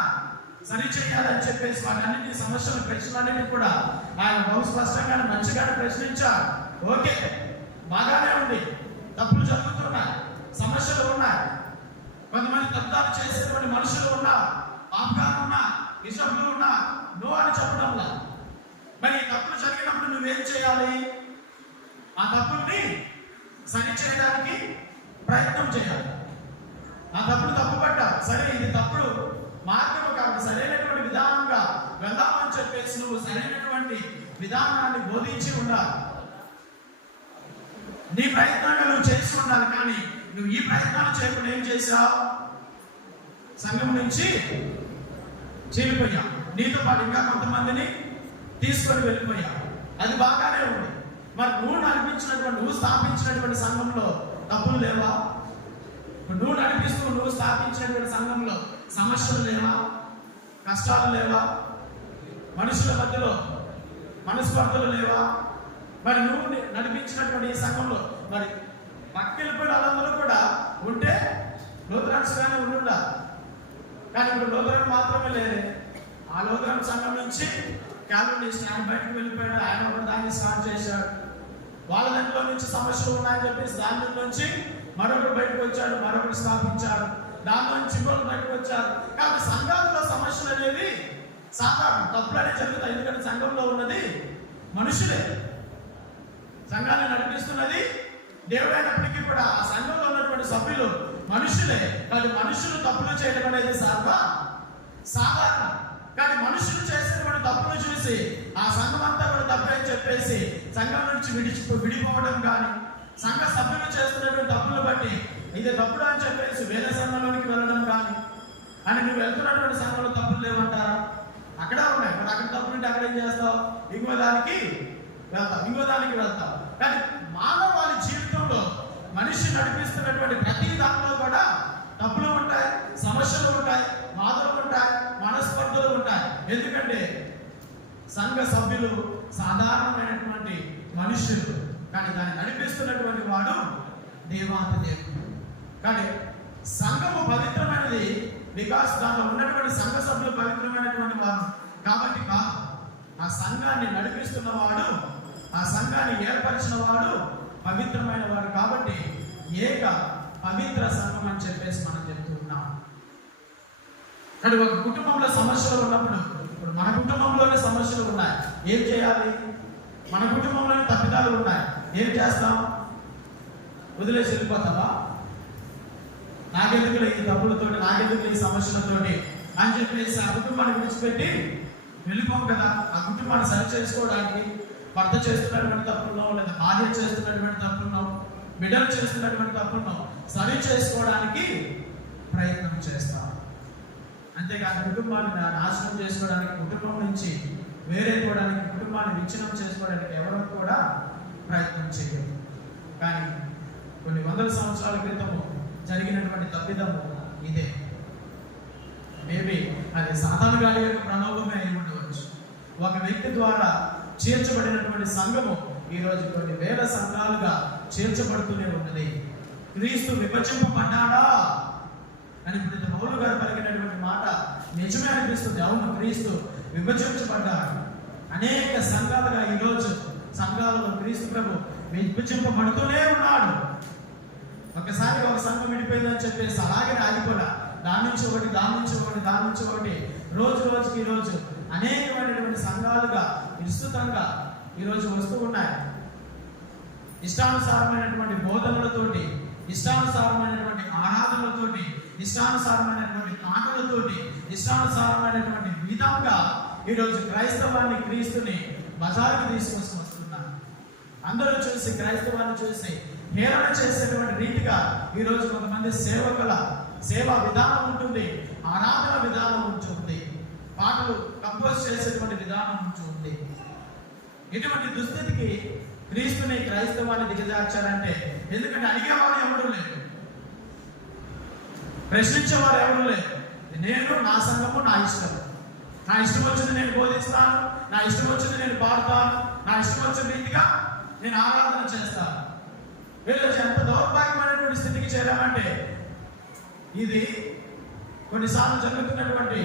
సరి చేయాలని చెప్పేసి వాటన్నిటి సమస్యలు, ప్రశ్నలన్నింటినీ కూడా ఆయన బహు స్పష్టంగానే మంచిగానే ప్రశ్నించారు. ఓకే, బాగానే ఉంది, తప్పులు జరుగుతున్నాయి, సమస్యలు ఉన్నాయి, కొంతమంది తప్పాలు చేసేటువంటి మనుషులు ఉన్నారు, పాపకాలు ఉన్నా, బిషప్లు ఉన్నా, నో అని చెప్పడంలా. మరి తప్పులు జరిగినప్పుడు నువ్వేం చేయాలి? ఆ తప్పుల్ని సరి చేయడానికి ప్రయత్నం చేయాలి. ఆ తప్పులు తప్పుపడ్డా సరే, ఇది తప్పుడు మార్గము కాదు, సరైనటువంటి విధానంగా వెళ్దామని చెప్పేసి నువ్వు సరైనటువంటి విధానాన్ని బోధించి ఉండాలి. నీ ప్రయత్నంగా నువ్వు చేసి ఉండాలి. కానీ నువ్వు ఈ ప్రయత్నాలు చేయకుండా ఏం చేశావు? సంఘం నుంచి చీలిపోయావు. నీతో పాటు ఇంకా కొంతమందిని తీసుకొని వెళ్ళిపోయావు. అది బాగానే ఉంది. మరి నువ్వు నడిపించినటువంటి, నువ్వు స్థాపించినటువంటి సంఘంలో తప్పులు లేవా? నువ్వు నడిపిస్తూ నువ్వు స్థాపించినటువంటి సంఘంలో సమస్యలు లేవా? కష్టాలు లేవా? మనుషుల మధ్యలో మనస్పర్ధలు లేవా? మరి నువ్వు నడిపించినటువంటి ఈ సంఘంలో మరి పక్కెళ్ళిపోయిన వాళ్ళందరూ కూడా ఉంటే లూథరన్స్ గానే ఉండుండా. కానీ ఇప్పుడు లూథరన్ మాత్రమే లేదే. ఆ లూథరన్ సంఘం నుంచి క్యాల్వినిస్ట్ ఆయన బయటకు వెళ్ళిపోయాడు. ఆయన ఒక దాన్ని స్టార్ట్ చేశాడు. వాళ్ళ దాంట్లో నుంచి సమస్యలు ఉన్నాయని చెప్పేసి దాని నుంచి మరొకరు బయటకు వచ్చాడు, మరొకరు స్థాపించాడు. దానిలో నుంచి ఇంకొకరు బయటకు వచ్చారు. కాబట్టి సంఘాలలో సమస్యలు అనేవి సాధారణం, తప్పులనే జరుగుతాయి. ఎందుకంటే సంఘంలో ఉన్నది మనుషులే, సంఘాన్ని నడిపిస్తున్నది దేవుడైనప్పటికీ కూడా ఆ సంఘంలో ఉన్నటువంటి సభ్యులు మనుషులే. కానీ మనుషులు తప్పులు చేయడం అనేది సాధారణం. కానీ మనుషులు చేసినటువంటి తప్పులు చూసి ఆ సంఘం అంతా కూడా తప్పని చెప్పేసి సంఘం నుంచి విడిపోవడం కానీ, సంఘ సభ్యులు చేస్తున్నటువంటి తప్పులు బట్టి ఇది తప్పుడు అని చెప్పేసి వేరే సంఘంలోనికి వెళ్ళడం కానీ, అని నువ్వు వెళ్తున్నటువంటి సంఘంలో తప్పులు లేవంటారా? అక్కడ ఉన్నాయి. మరి అక్కడ తప్పులు ఉంటే అక్కడ ఏం చేస్తావు? ఇంకో దానికి వెళ్తావు. కానీ మానవాళి జీవితంలో మనిషి నడిపిస్తున్నటువంటి ప్రతి దానిలో కూడా తప్పులు ఉంటాయి, సమస్యలు ఉంటాయి, బాధలు ఉంటాయి, మనస్పర్ధలు ఉంటాయి. ఎందుకంటే సంఘ సభ్యులు సాధారణమైనటువంటి మనుషులు. కానీ దాన్ని నడిపిస్తున్నటువంటి వాడు దేవాతి దేవుడు. కానీ సంఘము పవిత్రమైనది బికాస్ దానిలో ఉన్నటువంటి సంఘ సభ్యులు పవిత్రమైనటువంటి వారు కాబట్టి కాదు. ఆ సంఘాన్ని నడిపిస్తున్న వాడు, ఆ సంఘాన్ని ఏర్పరిచిన వాడు పవిత్రమైన వాడు. కాబట్టి ఏక పవిత్ర సంఘం అని చెప్పేసి మనం చెప్తూ ఉన్నాం. కానీ ఒక కుటుంబంలో సమస్యలు ఉన్నప్పుడు, ఇప్పుడు మన కుటుంబంలోనే సమస్యలు ఉన్నాయి, ఏం చేయాలి? మన కుటుంబంలోనే తప్పిదాలు ఉన్నాయి, ఏం చేస్తాం? వదిలేసి వెళ్ళిపోతావా? నాకెందుకులే ఈ తప్పులతోటి, నాకెందుకులే ఈ సమస్యలతోటి అని చెప్పేసి ఆ కుటుంబాన్ని విడిచిపెట్టి వెళ్ళిపోం కదా. ఆ కుటుంబాన్ని సరి చేసుకోవడానికి భర్త చేస్తున్నటువంటి తప్పులను, లేదా భార్య చేస్తున్నటువంటి తప్పులను, బిడ్డలు చేస్తున్నటువంటి తప్పులను సరి చేసుకోవడానికి ప్రయత్నం చేస్తాం. అంతేకాదు కుటుంబాన్ని నాశనం చేసుకోవడానికి, కుటుంబం నుంచి వేరైపోవడానికి, కుటుంబాన్ని విచ్ఛిన్నం చేసుకోవడానికి ఎవరూ కూడా ప్రయత్నం చేయరు. కానీ కొన్ని వందల సంవత్సరాల క్రితము జరిగినటువంటి తప్పిదము ఇదే. మేబీ అది సాతాను గారి యొక్క ప్రణోగమే అయి ఉండవచ్చు. ఒక వ్యక్తి ద్వారా చేర్చబడినటువంటి సంఘము ఈరోజు కొన్ని వేల సంఘాలుగా చేర్చబడుతూనే ఉన్నది. క్రీస్తు విభజింపబడ్డాడా అని ఇప్పుడు పౌలు గారు పలికినటువంటి మాట నిజమే అనిపిస్తుంది. అవును, క్రీస్తు విభజించబడ్డాడు. అనేక సంఘాలుగా ఈరోజు సంఘాలలో క్రీస్తు ప్రభు విభజింపబడుతూనే ఉన్నాడు. ఒకసారి ఒక సంఘం విడిపోయిందని చెప్పేసి అలాగే ఆగిపోలా. దాని నుంచి ఒకటి, దాని నుంచి ఒకటి, దాని నుంచి ఒకటి, రోజు రోజుకి ఈరోజు అనేకమైనటువంటి సంఘాలుగా విస్తృతంగా ఈరోజు వస్తూ ఉన్నాయి. ఇష్టానుసారమైనటువంటి బోధనలతోటి, ఇష్టానుసారమైనటువంటి ఆరాధనలతోటి, ఇష్టానుసారమైనటువంటి మాటలతోటి, ఇష్టానుసారమైనటువంటి విధంగా ఈరోజు క్రైస్తవాన్ని, క్రీస్తుని బజారుకి తీసుకొచ్చి వస్తున్నారు. అందరూ చూసి క్రైస్తవాన్ని చూసి హేళన చేసేటువంటి రీతిగా ఈరోజు కొంతమంది సేవా విధానం ఉంటుంది, ఆరాధన విధానం ఉంటుంది, పాటలు కంపోజ్ చేసేటువంటి విధానం ఉంటుంది. ఇటువంటి దుస్థితికి క్రీస్తుని క్రైస్తవాన్ని దిగజార్చారంటే, ఎందుకంటే అడిగేవారు ఎవరు లేరు, ప్రశ్నించేవారు ఎవరు లేరు. నేను నా సంఘము నా ఇష్టం, నా ఇష్టం వచ్చింది నేను బోధిస్తాను, నా ఇష్టం వచ్చింది నేను పాడతాను, నా ఇష్టం వచ్చిన రీతిగా నేను ఆరాధన చేస్తాను. వీళ్ళు ఎంత దౌర్భాగ్యమైనటువంటి స్థితికి చేరామంటే, ఇది కొన్నిసార్లు జరుగుతున్నటువంటి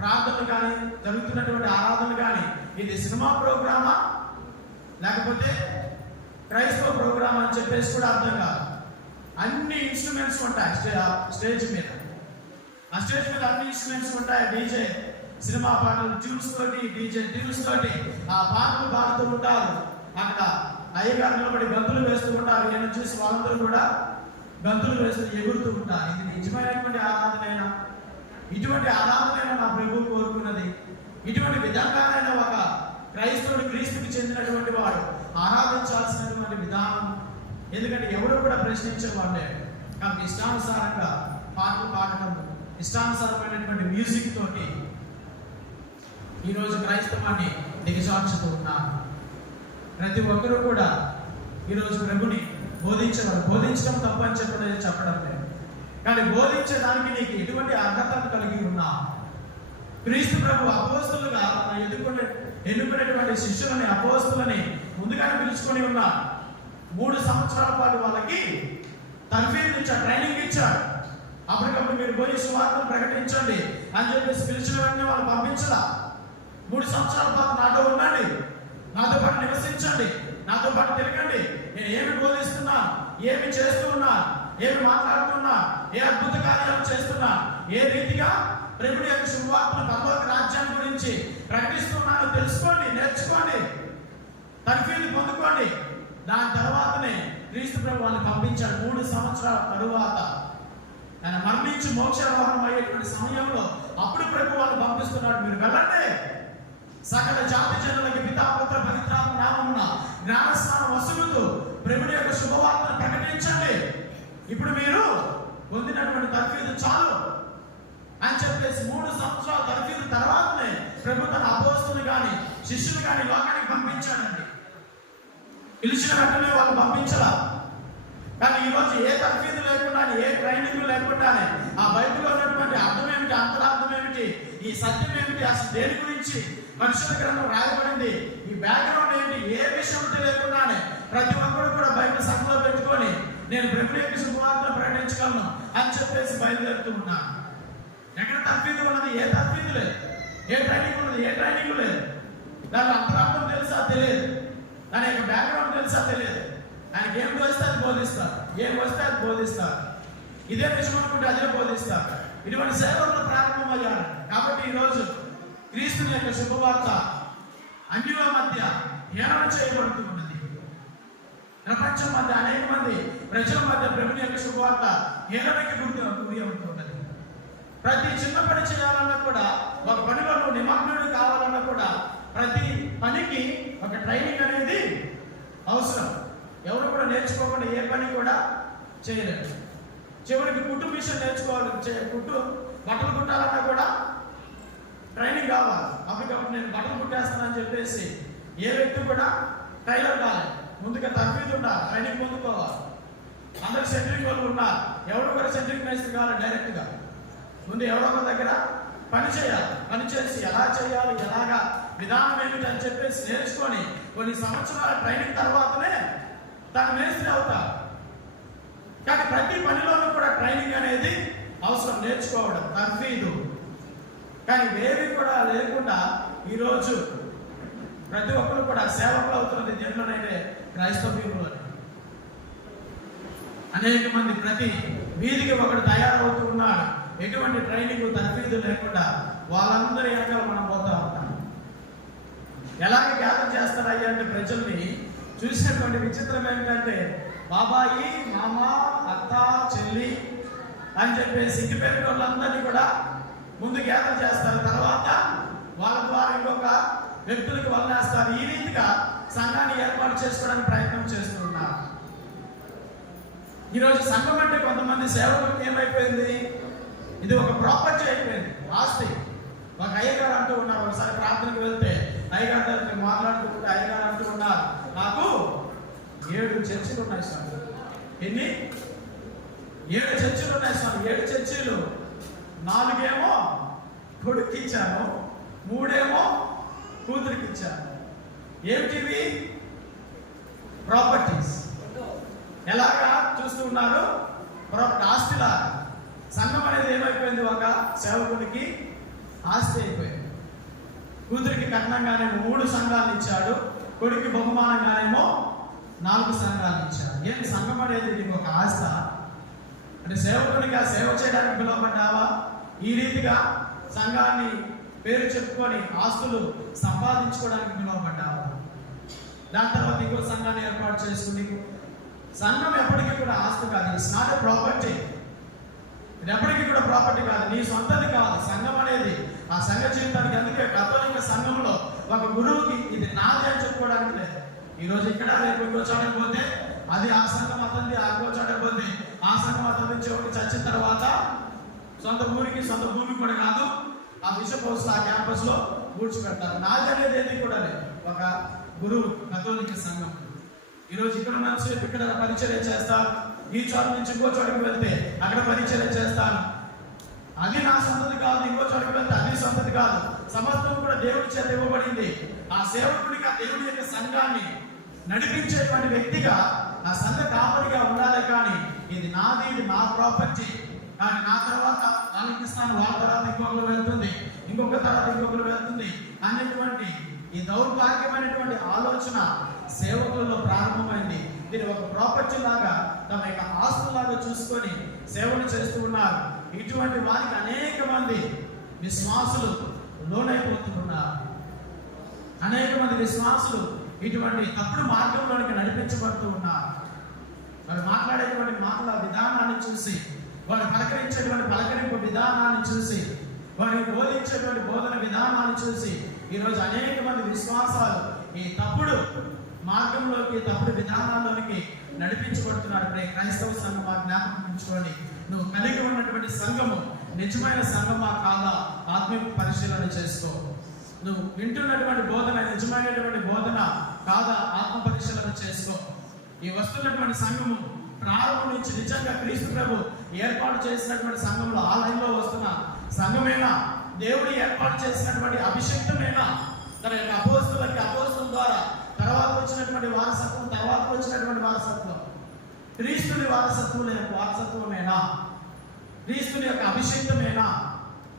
ప్రార్థనలు కానీ, జరుగుతున్నటువంటి ఆరాధనలు కానీ, ఇది సినిమా ప్రోగ్రామా లేకపోతే క్రైస్తవ ప్రోగ్రామ్ అని చెప్పేసి కూడా అర్థం కాదు. అన్ని ఇన్స్ట్రుమెంట్స్ ఉంటాయి స్టేజ్ మీద. ఆ స్టేజ్ మీద అన్ని ఇన్స్ట్రుమెంట్స్ ఉంటాయి. డీజే సినిమా పాటలు ట్యూన్స్ తోటి, డీజే ట్యూన్స్ తోటి ఆ పాటలు పాడుతూ ఉంటారు. అక్కడ అయ్యగారు నిలబడి గంతులు వేస్తూ ఉంటారు. నేను చూసి వాళ్ళందరూ కూడా గంతులు వేస్తూ ఎగురుతూ ఉంటారు. ఇది నిజమైనటువంటి ఆరాధనైనా? ఇటువంటి ఆరాధనైనా నా ప్రభు కోరుకున్నది? ఇటువంటి విధంగానైనా ఒక క్రైస్తవుడు క్రీస్తుకి చెందినటువంటి వాడు ఆరాధించాల్సినటువంటి విధానం? ఎందుకంటే ఎవరు కూడా ప్రశ్నించేవాళ్ళే. కాబట్టి ఇష్టానుసారంగా పాటలు పాడటం, ఇష్టానుసారమైనటువంటి మ్యూజిక్ తోటి ఈరోజు క్రైస్తవాన్ని దిగజార్చుతూ ఉన్నారు. ప్రతి ఒక్కరూ కూడా ఈరోజు ప్రభుని బోధించేవారు. బోధించడం తప్పని చెప్పడం లేదు, కానీ బోధించడానికి నీకు ఎటువంటి అర్హతను కలిగి ఉన్నా? క్రీస్తు ప్రభు అపోస్తులుగా ఎన్నుకునేటువంటి శిష్యులని, అపోస్తులని ముందుగానే పిలుచుకొని ఉన్నారు. 3 సంవత్సరాల పాటు వాళ్ళకి తర్ఫీదు ఇచ్చాడు, ట్రైనింగ్ ఇచ్చాడు. అప్పటికప్పుడు మీరు పోయి సువార్తను ప్రకటించండి అని చెప్పేసి పిలిచిన వెంటనే వాళ్ళు పంపించలా. 3 సంవత్సరాల పాటు నాతో ఉండండి, నాతో పాటు నివసించండి, నాతో పాటు తిరగండి, నేను ఏమి బోధిస్తున్నా, ఏమి చేస్తూ ఉన్నా, ఏమి మాట్లాడుతున్నా, ఏ అద్భుత కార్యాలు చేస్తున్నా, ఏ రీతిగా ప్రభుని యొక్క శుభవార్తను పరలోక రాజ్యాన్ని గురించి ప్రకటిస్తున్నాను తెలుసుకోండి, నేర్చుకోండి, తర్ఫీదు పొందుకోండి. దాని తర్వాతనే క్రీస్తు ప్రభు వాళ్ళని పంపించాడు. 3 సంవత్సరాల తరువాత ఆయన మరణించి మోక్షారోహణం అయ్యేటువంటి సమయంలో అప్పుడు ప్రభు వాళ్ళని పంపిస్తున్నాడు. మీరు వెళ్ళండి, సకల జాతి జనులకి పితా పుత్ర పవిత్రాత్మ నామమున జ్ఞానస్నానం వసులుతూ ప్రభుని యొక్క శుభవార్తను ప్రకటించండి. ఇప్పుడు మీరు పొందినటువంటి తర్ఫీదు చాలు అని చెప్పేసి 3 సంవత్సరాల తర్ఫీదు తర్వాతనే ప్రభు తన అపోస్తులు కానీ శిష్యులు కానీ లోకానికి పంపించాడండి. పిలిచిన వెంటనే వాళ్ళు పంపించలా. కానీ ఈరోజు ఏ తర్ఫీదు లేకుండా, ఏ ట్రైనింగ్ లేకుండానే ఆ బైబిల్లో ఉన్నటువంటి అర్థం ఏమిటి, అంతరార్థం ఏమిటి, ఈ సత్యం ఏమిటి, అసలు దేని గురించి పరిశుద్ధ గ్రంథం రాయబడింది, ఈ బ్యాక్గ్రౌండ్ ఏంటి, ఏ విషయం తెలియకుండానే ప్రతి ఒక్కరు కూడా బైబిల్ సంఖ్యలో పెట్టుకొని నేను ప్రభుని యొక్క శుభవార్తను ప్రకటించగలను అని చెప్పేసి బయలుదేరుతూ ఉన్నాను. ఎక్కడ తర్ఫీదు ఉన్నది? ఏ తర్ఫీదు లేదు. ఏ ట్రైనింగ్ ఉన్నది? ఏ ట్రైనింగ్ లేదు. దాని అంతరార్థం తెలుసా? తెలియదు. దాని యొక్క బ్యాక్గ్రౌండ్ తెలుసా? తెలియదు. ఆయనకి ఏం వస్తే అది బోధిస్తారు, ఏం వస్తే అది బోధిస్తారు, ఇదే విషయం అనుకుంటే అదే బోధిస్తారు. ఇటువంటి సేవలు ప్రారంభమయ్యారు. కాబట్టి ఈరోజు క్రీస్తుని యొక్క శుభవార్త అన్యుల మధ్య హేళన చేయబడుతూ ఉన్నది. ప్రపంచం మధ్య అనేక మంది ప్రజల మధ్య ప్రభుని యొక్క శుభవార్త హేళనకి గురి అవుతున్నది. ప్రతి చిన్న పని చేయాలన్నా కూడా, ఒక పనిలో నువ్వు నిమగ్నుడు కావాలన్నా కూడా ప్రతి పనికి ఒక ట్రైనింగ్ అనేది అవసరం. ఎవరు కూడా నేర్చుకోకుండా ఏ పని కూడా చేయలేరు. చివరికి కుట్టు మిషన్ నేర్చుకోవాలి, కుట్టు బట్టలు కుట్టాలన్నా కూడా ట్రైనింగ్ కావాలి. అప్పటికప్పుడు నేను బట్టలు కుట్టేస్తానని చెప్పేసి ఏ వ్యక్తి కూడా టైలర్ కావాలి. ముందుగా తర్ఫీదు ఉండాలి, ట్రైనింగ్ పొందుకోవాలి. అందరు సెంట్రింగ్ వాళ్ళు ఉన్నారు, ఎవరు కూడా సెంట్రింగ్ మేస్త్రి కావాలి. డైరెక్ట్గా ముందు ఎవరో ఒక దగ్గర పని చేయాలి. పని చేసి ఎలా చేయాలి, ఎలాగా విధానం ఏమిటి అని చెప్పేసి నేర్చుకొని కొన్ని సంవత్సరాల ట్రైనింగ్ తర్వాతనే తన మేస్త్రి అవుతారు. కానీ ప్రతి పనిలోనూ కూడా ట్రైనింగ్ అనేది అవసరం, నేర్చుకోవడం, తర్ఫీదు. కానీ వేవి కూడా లేకుండా ఈరోజు ప్రతి ఒక్కరు కూడా సేవకులు అవుతున్నది దేనిలోనైతే క్రైస్తవ్యంలో. అనేక మంది ప్రతి వీధికి ఒకడు తయారవుతూ ఉన్నాడు. ఎటువంటి ట్రైనింగ్, తర్ఫీదు లేకుండా వాళ్ళందరి వెనకాల మనం పోతా ఉంటాం. ఎలాగ గ్యాదర్ చేస్తారయ్యా అంటే ప్రజల్ని చూసినటువంటి విచిత్రం ఏంటంటే, బాబాయి, మామ, అత్త, చెల్లి అని చెప్పేసి ఇంటి పేరు వాళ్ళందరినీ కూడా ముందు గ్యాదర్ చేస్తారు. తర్వాత వాళ్ళ ద్వారా ఇంకొక వ్యక్తులకు వదిలేస్తారు. ఈ రీతిగా సంఘాన్ని ఏర్పాటు చేసుకోవడానికి ప్రయత్నం చేస్తున్నారు. ఈరోజు సంఘం అంటే కొంతమంది కొంతమంది సేవకులకు ఏమైపోయింది, ఇది ఒక ప్రాపర్టీ అయిపోయింది, ఆస్తి. ఒక అయ్యగారు అంటూ ఉన్నారు, ఒకసారి ప్రార్థనకు వెళ్తే అయ్యగారు దగ్గర మాట్లాడుతుంటే అయ్యగారు అంటూ ఉన్నారు, నాకు 7 చర్చిలు ఉన్నాయి స్వామి. ఎన్ని? 7 చర్చిలు ఉన్నాయి స్వామి. 7 చర్చిలు 4 ఏమో కొడుకు ఇచ్చాను, 3 ఏమో కూతురికి ఇచ్చాను. ఏమిటివి? ప్రాపర్టీస్. ఎలాగా చూస్తూ ఉన్నారు? ఆస్తిలా. సంఘం అనేది ఏమైపోయింది? ఒక సేవకుడికి ఆస్తి అయిపోయింది. కూతురికి కట్నంగానే 3 సంఘాలు ఇచ్చాడు, కొడుకు బహుమానంగానేమో 4 సంఘాలు ఇచ్చాడు. ఏంటి సంఘం అనేది? నీకు ఒక ఆస్తి అంటే సేవకుడికి ఆ సేవ చేయడానికి పిలువబడ్డావా? ఈ రీతిగా సంఘాన్ని పేరు చెప్పుకొని ఆస్తులు సంపాదించుకోవడానికి పిలువబడ్డావా? దాని తర్వాత ఇంకో సంఘాన్ని ఏర్పాటు చేసుకుని, సంఘం ఎప్పటికీ కూడా ఆస్తి కాదు. It's not a property. ఇది ఎప్పటికీ కూడా ప్రాపర్టీ కాదు, నీ సొంతది కాదు. సంఘం అనేది ఆ సంఘ జీవితానికి, అందుకే కథోలిక సంఘంలో ఒక గురువుకి ఇది నాది అని చెప్పుకోవడానికి లేదు. ఈరోజు ఇక్కడ రేపు ఇంకో చోటకి పోతే అది ఆ సంఘం అతనిది, ఆ ఇంకో చోటకి పోతే ఆ సంఘం అతని నుంచి ఒకటి చచ్చిన తర్వాత సొంత ఊరికి సొంత భూమి కూడా కాదు, ఆ బిషప్ హౌస్ ఆ క్యాంపస్ లో కూర్చోబెడతారు. నాది అనేది ఏది కూడా లేదు. ఒక గురువు కథోలిక సంఘం ఈరోజు ఇక్కడ నుంచి ఇక్కడ పరిచర్య చేస్తారు, ఈ చోట నుంచి ఇంకో చోటకి వెళ్తే అక్కడ పరిచర్య చేస్తాను. అది నా సొంతది కాదు, ఇంకో చోటకి వెళ్తే అది సొంతది కాదు. సమస్తం కూడా దేవుడి చేత ఇవ్వబడింది. ఆ సేవకుడిగా దేవుడి యొక్క సంఘాన్ని నడిపించేటువంటి వ్యక్తిగా, ఆ సంఘ కాపరిగా ఉండాలి. కానీ ఇది నాది, ఇది నా ప్రాపర్టీ, కానీ నా తర్వాత వాళ్ళకి ఇస్తాను, వాళ్ళ తర్వాత ఇంకొకరు వెళ్తుంది, ఇంకొక తర్వాత ఇంకొకరు వెళ్తుంది అనేటువంటి ఈ దౌర్భాగ్యమైనటువంటి ఆలోచన సేవకులలో ప్రారంభమైంది. దీన్ని ఒక ప్రాపర్టీ లాగా, తమ యొక్క ఆస్తులాగా చూసుకొని సేవలు చేస్తూ ఉన్నారు. ఇటువంటి వారికి అనేక మంది విశ్వాసులు లోనైపోతున్నారు. అనేక మంది విశ్వాసులు ఇటువంటి తప్పుడు మార్గంలోనికి నడిపించబడుతూ ఉన్నారు. వారు మాట్లాడేటువంటి మాటల విధానాన్ని చూసి, వారు పలకరించేటువంటి పలకరింపు విధానాన్ని చూసి, వారి బోధించేటువంటి బోధన విధానాన్ని చూసి ఈరోజు అనేక మంది విశ్వాసాలు ఈ తప్పుడు మార్గంలోకి, తప్పుడు విధానాల్లోనికి నడిపించబడుతున్నారు. క్రైస్తవ సంఘం జ్ఞాపకం ఉంచుకోండి. నువ్వు కలిగి ఉన్నటువంటి సంఘము నిజమైన సంఘమా కాదా ఆత్మీయ పరిశీలన చేసుకో. నువ్వు వింటున్నటువంటి బోధన నిజమైనటువంటి బోధన కాదా ఆత్మ పరిశీలన చేసుకో. ఈ వస్తున్నటువంటి సంఘము ప్రారంభం నుంచి నిజంగా క్రీస్తు ప్రభు ఏర్పాటు చేసినటువంటి సంఘంలో ఆ లైన్లో వస్తున్న సంఘమేనా? దేవుడు ఏర్పాటు చేసినటువంటి అభిషేకమేనా? తన యొక్క అపోస్తుల ద్వారా తర్వాత వచ్చినటువంటి వారసత్వం, తర్వాత వచ్చినటువంటి వారసత్వం క్రీస్తుని వారసత్వమేనా? క్రీస్తుని యొక్క అభిషేకమేనా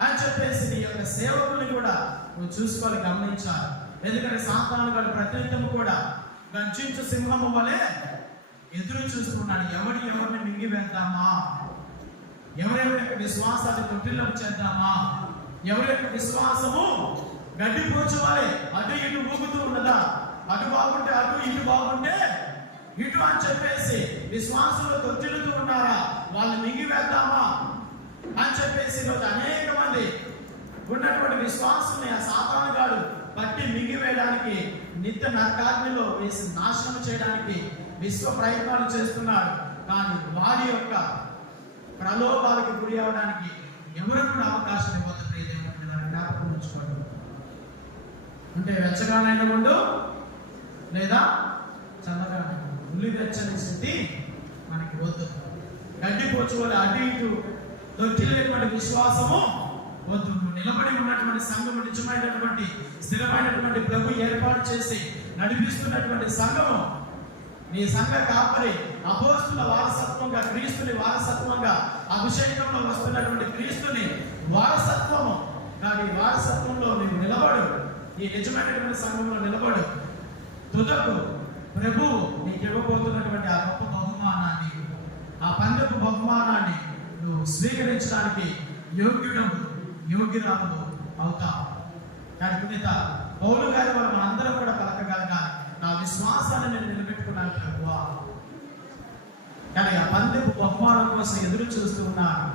అని చెప్పేసి నీ యొక్క సేవకుల్ని కూడా నువ్వు చూసుకోవాలి, గమనించాలి. ఎందుకంటే సాతాను గారు ప్రతినిత్యము కూడా గర్జించు సింహము వలె ఎదురు చూస్తున్నాడు. ఎవరిని మింగి వేద్దామా, ఎవరెవరి యొక్క విశ్వాసాన్ని తొట్టిల్లం చేద్దామా, ఎవరి యొక్క విశ్వాసము గడ్డి పూడ్చవాలి, అటు ఇటు ఊగుతూ ఉన్నదా, అటు బాగుంటే అటు, ఇటు బాగుంటే ఇటు అని చెప్పేసి విశ్వాసంలో తొట్టిల్లుతూ ఉన్నారా, వాళ్ళు మింగివేద్దామా అని చెప్పేసి ఈరోజు అనేక మంది ఉన్నటువంటి విశ్వాసాన్ని ఆ సాతాను గాడు పట్టి మింగివేయడానికి, నిత్య నరకాగ్నిలో వేసి నాశనం చేయడానికి విశ్వ ప్రయత్నాలు చేస్తున్నాడు. కానీ వారి యొక్క ప్రలోభాలకు గురి అవడానికి ఎవరు కూడా అవకాశం ఇవ్వదు. ప్రియదేవుని దాన్ని జ్ఞాపకం ఉంచుకోండి. అంటే వెచ్చగానైనా ఉండు, లేదా చల్లగా ఉల్లి వెచ్చని స్థితి మనకి వద్దు. గడ్డిపోచుకొని అటు ఇటు దొరికినటువంటి విశ్వాసము వద్దు. నిలబడి ఉన్నటువంటి సంఘము, నిజమైనటువంటి స్థిరమైనటువంటి ప్రభు ఏర్పాటు చేసి నడిపిస్తున్నటువంటి సంఘము, నీ సంఘ కాపరి అపోస్తుల వారసత్వంగా, క్రీస్తుని వారసత్వంగా, అభిషేకంలో వస్తున్నటువంటి క్రీస్తుని వారసత్వము. కానీ వారసత్వంలో నీవు నిలబడు, ఈ నిజమైనటువంటి సంఘంలో నిలబడు. తుదకు ప్రభువు నీకు ఇవ్వబోతున్నటువంటి ఆ గొప్ప బహుమానాన్ని, ఆ పందెపు బహుమానాన్ని నువ్వు స్వీకరించడానికి యోగ్యురాలు అవుతావు. కానీ పునీత పౌలు గారి వల్ల మనందరం కూడా పలకగలగాలి, నా విశ్వాసాన్ని నేను నిలబెట్టుకున్నాను ప్రభువా. కానీ ఆ పందెపు బహుమానం కోసం ఎదురు చూస్తూ ఉన్నాను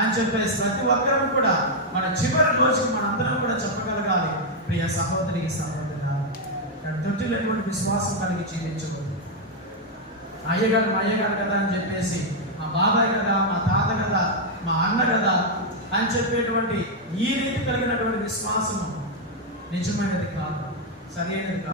అని చెప్పేసి ప్రతి ఒక్కరూ కూడా మన చివరి రోజుకి మనందరం కూడా చెప్పగలగాలి, ప్రియ సహోదరి సహోదరుడా, తొట్టిలేటువంటి విశ్వాసం కలిగి జీవించకూడదు. అయ్యగారు మా అయ్యగారు కదా అని చెప్పేసి, మా బాబాయ్ కదా, మా తాత చెప్పేటువంటి ఈ రీతి కలిగినటువంటి విశ్వాసము నిజమైనది కాదు, సరైనది కాదు.